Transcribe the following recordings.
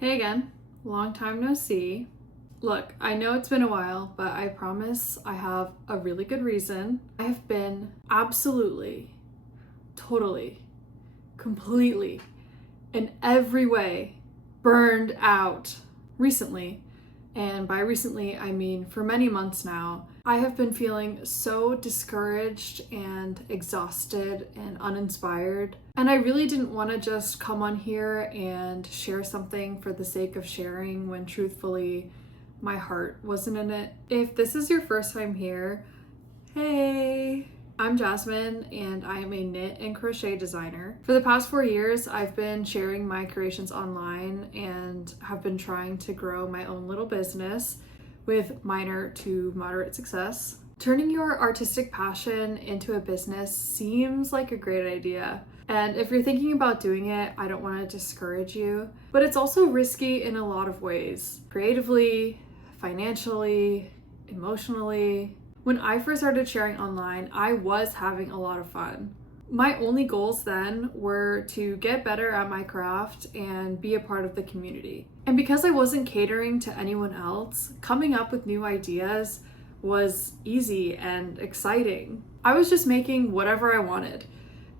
Hey again, long time no see. Look, I know it's been a while, but I promise I have a really good reason. I have been absolutely, totally, completely, in every way burned out recently. And by recently, I mean for many months now. I have been feeling so discouraged and exhausted and uninspired. And I really didn't want to just come on here and share something for the sake of sharing when truthfully, my heart wasn't in it. If this is your first time here, hey! I'm Jasmine and I am a knit and crochet designer. For the past 4 years, I've been sharing my creations online and have been trying to grow my own little business with minor to moderate success. Turning your artistic passion into a business seems like a great idea. And if you're thinking about doing it, I don't want to discourage you, but it's also risky in a lot of ways. Creatively, financially, emotionally. When I first started sharing online, I was having a lot of fun. My only goals then were to get better at my craft and be a part of the community. And because I wasn't catering to anyone else, coming up with new ideas was easy and exciting. I was just making whatever I wanted.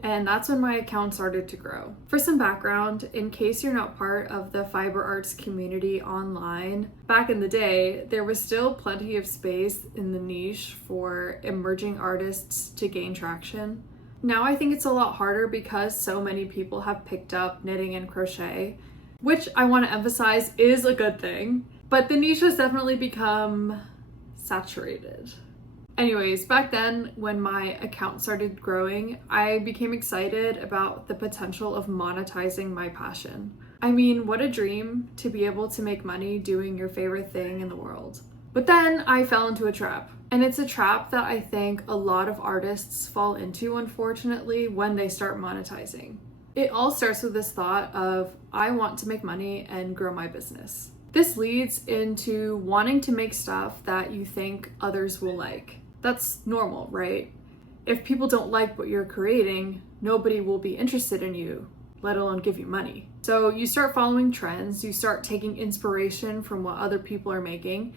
And that's when my account started to grow. For some background, in case you're not part of the fiber arts community online, back in the day, there was still plenty of space in the niche for emerging artists to gain traction. Now I think it's a lot harder because so many people have picked up knitting and crochet, which I want to emphasize is a good thing, but the niche has definitely become saturated. Anyways, back then when my account started growing, I became excited about the potential of monetizing my passion. I mean, what a dream to be able to make money doing your favorite thing in the world. But then I fell into a trap. And it's a trap that I think a lot of artists fall into, unfortunately, when they start monetizing. It all starts with this thought of, I want to make money and grow my business. This leads into wanting to make stuff that you think others will like. That's normal, right? If people don't like what you're creating, nobody will be interested in you, let alone give you money. So you start following trends, you start taking inspiration from what other people are making,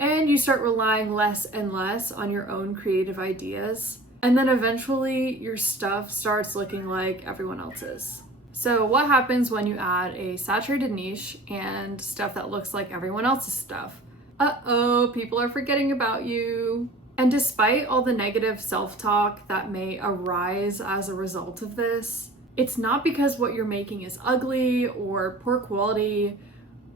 and you start relying less and less on your own creative ideas. And then eventually your stuff starts looking like everyone else's. So what happens when you add a saturated niche and stuff that looks like everyone else's stuff? Uh-oh, people are forgetting about you. And despite all the negative self-talk that may arise as a result of this, it's not because what you're making is ugly or poor quality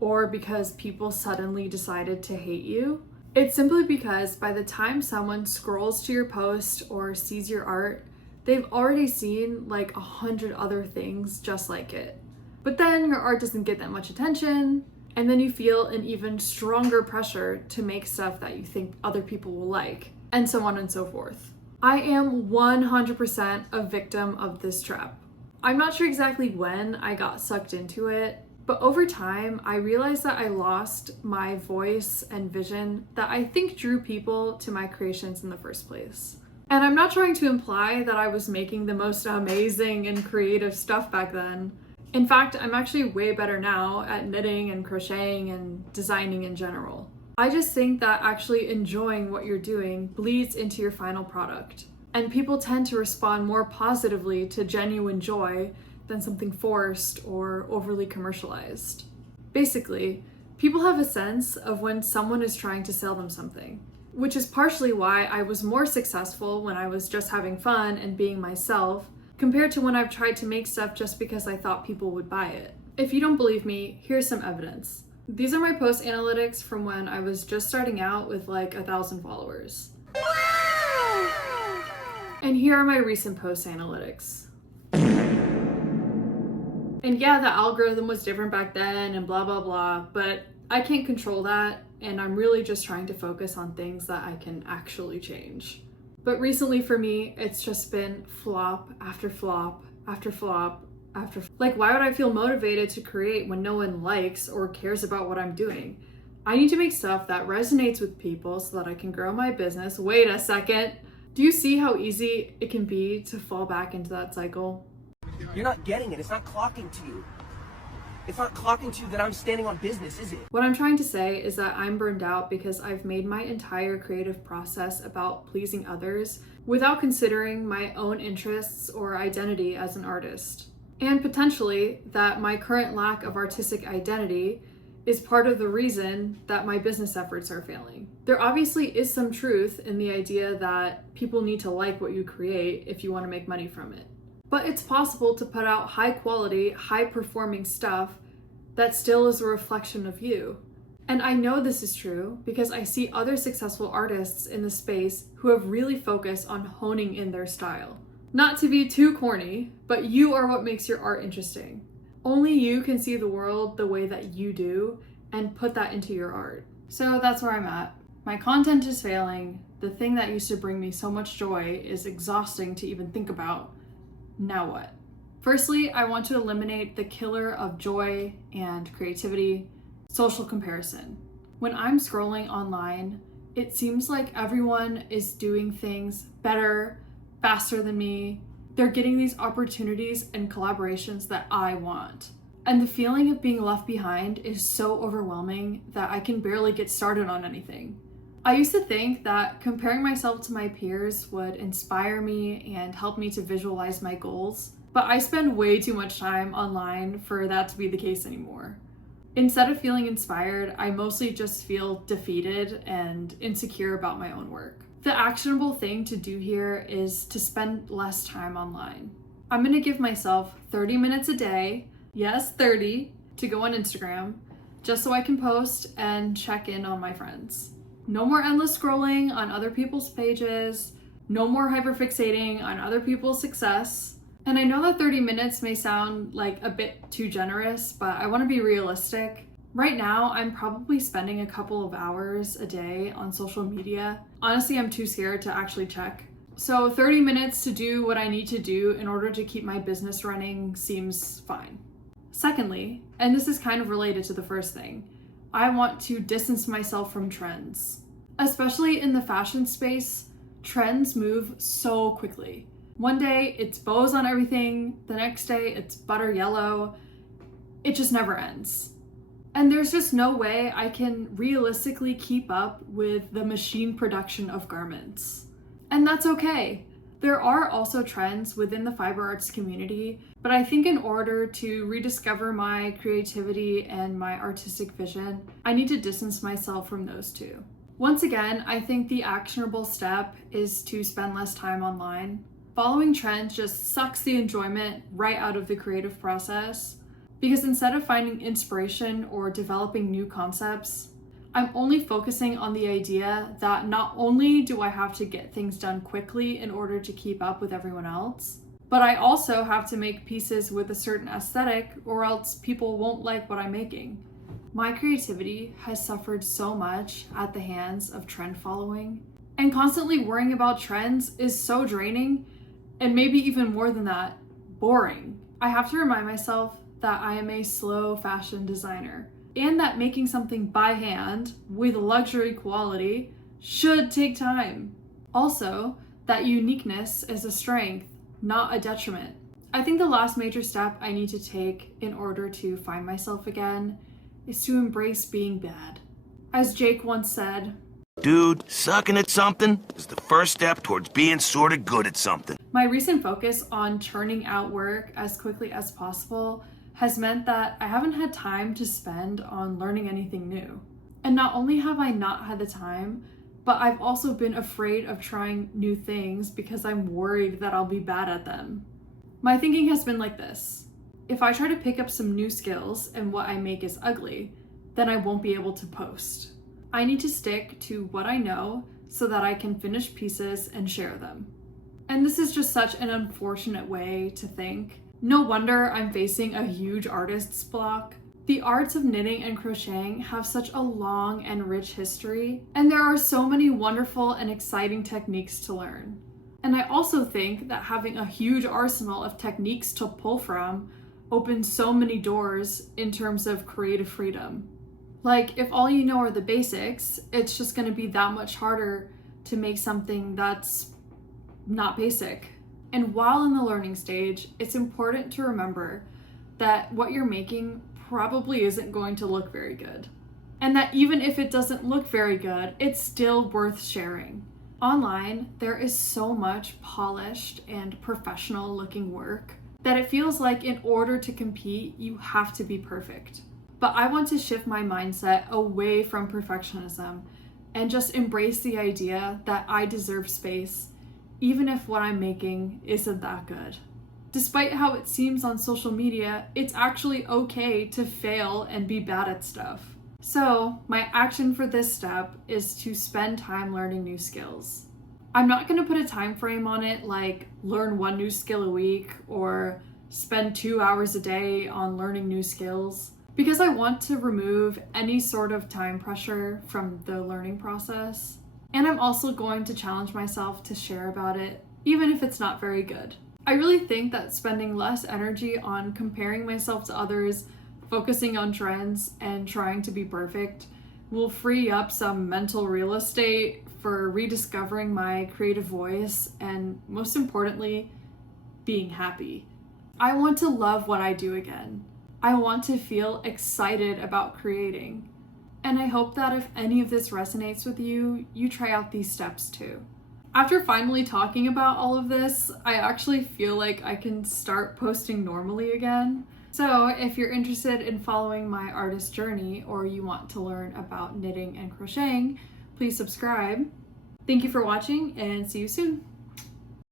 or because people suddenly decided to hate you. It's simply because by the time someone scrolls to your post or sees your art, they've already seen like 100 other things just like it. But then your art doesn't get that much attention, and then you feel an even stronger pressure to make stuff that you think other people will like, and so on and so forth. I am 100% a victim of this trap. I'm not sure exactly when I got sucked into it, but over time, I realized that I lost my voice and vision that I think drew people to my creations in the first place. And I'm not trying to imply that I was making the most amazing and creative stuff back then. In fact, I'm actually way better now at knitting and crocheting and designing in general. I just think that actually enjoying what you're doing bleeds into your final product. And people tend to respond more positively to genuine joy than something forced or overly commercialized. Basically, people have a sense of when someone is trying to sell them something, which is partially why I was more successful when I was just having fun and being myself compared to when I've tried to make stuff just because I thought people would buy it. If you don't believe me, here's some evidence. These are my post analytics from when I was just starting out with like 1,000 followers. And here are my recent post analytics. And yeah, the algorithm was different back then and blah, blah, blah, but I can't control that, and I'm really just trying to focus on things that I can actually change. But recently for me, it's just been flop after flop after flop after. Like, why would I feel motivated to create when no one likes or cares about what I'm doing? I need to make stuff that resonates with people so that I can grow my business. Wait a second. Do you see how easy it can be to fall back into that cycle? You're not getting it. It's not clocking to you. It's not clocking to that I'm standing on business, is it? What I'm trying to say is that I'm burned out because I've made my entire creative process about pleasing others without considering my own interests or identity as an artist. And potentially that my current lack of artistic identity is part of the reason that my business efforts are failing. There obviously is some truth in the idea that people need to like what you create if you want to make money from it. But it's possible to put out high quality, high performing stuff that still is a reflection of you. And I know this is true because I see other successful artists in the space who have really focused on honing in their style. Not to be too corny, but you are what makes your art interesting. Only you can see the world the way that you do and put that into your art. So that's where I'm at. My content is failing. The thing that used to bring me so much joy is exhausting to even think about. Now what? Firstly, I want to eliminate the killer of joy and creativity, social comparison. When I'm scrolling online, it seems like everyone is doing things better, faster than me. They're getting these opportunities and collaborations that I want. And the feeling of being left behind is so overwhelming that I can barely get started on anything. I used to think that comparing myself to my peers would inspire me and help me to visualize my goals, but I spend way too much time online for that to be the case anymore. Instead of feeling inspired, I mostly just feel defeated and insecure about my own work. The actionable thing to do here is to spend less time online. I'm gonna give myself 30 minutes a day, yes, 30, to go on Instagram, just so I can post and check in on my friends. No more endless scrolling on other people's pages, no more hyperfixating on other people's success. And I know that 30 minutes may sound like a bit too generous, but I want to be realistic. Right now, I'm probably spending a couple of hours a day on social media. Honestly, I'm too scared to actually check. So 30 minutes to do what I need to do in order to keep my business running seems fine. Secondly, and this is kind of related to the first thing, I want to distance myself from trends. Especially in the fashion space, trends move so quickly. One day it's bows on everything, the next day it's butter yellow. It just never ends. And there's just no way I can realistically keep up with the machine production of garments. And that's okay. There are also trends within the fiber arts community, but I think in order to rediscover my creativity and my artistic vision, I need to distance myself from those two. Once again, I think the actionable step is to spend less time online. Following trends just sucks the enjoyment right out of the creative process, because instead of finding inspiration or developing new concepts, I'm only focusing on the idea that not only do I have to get things done quickly in order to keep up with everyone else, but I also have to make pieces with a certain aesthetic or else people won't like what I'm making. My creativity has suffered so much at the hands of trend following, and constantly worrying about trends is so draining, and maybe even more than that, boring. I have to remind myself that I am a slow fashion designer, and that making something by hand with luxury quality should take time. Also, that uniqueness is a strength, not a detriment. I think the last major step I need to take in order to find myself again is to embrace being bad. As Jake once said, "Dude, sucking at something is the first step towards being sorta good at something." my recent focus on churning out work as quickly as possible has meant that I haven't had time to spend on learning anything new. And not only have I not had the time, but I've also been afraid of trying new things because I'm worried that I'll be bad at them. My thinking has been like this: if I try to pick up some new skills and what I make is ugly, then I won't be able to post. I need to stick to what I know so that I can finish pieces and share them. And this is just such an unfortunate way to think. No wonder I'm facing a huge artist's block. The arts of knitting and crocheting have such a long and rich history, and there are so many wonderful and exciting techniques to learn. And I also think that having a huge arsenal of techniques to pull from opens so many doors in terms of creative freedom. Like, if all you know are the basics, it's just going to be that much harder to make something that's not basic. And while in the learning stage, it's important to remember that what you're making probably isn't going to look very good. And that even if it doesn't look very good, it's still worth sharing. Online, there is so much polished and professional looking work that it feels like in order to compete, you have to be perfect. But I want to shift my mindset away from perfectionism and just embrace the idea that I deserve space, even if what I'm making isn't that good. Despite how it seems on social media, it's actually okay to fail and be bad at stuff. So, my action for this step is to spend time learning new skills. I'm not going to put a time frame on it like learn one new skill a week or spend 2 hours a day on learning new skills, because I want to remove any sort of time pressure from the learning process. And I'm also going to challenge myself to share about it, even if it's not very good. I really think that spending less energy on comparing myself to others, focusing on trends, and trying to be perfect will free up some mental real estate for rediscovering my creative voice and, most importantly, being happy. I want to love what I do again. I want to feel excited about creating. And I hope that if any of this resonates with you, you try out these steps too. After finally talking about all of this, I actually feel like I can start posting normally again. So if you're interested in following my artist journey or you want to learn about knitting and crocheting, please subscribe. Thank you for watching and see you soon.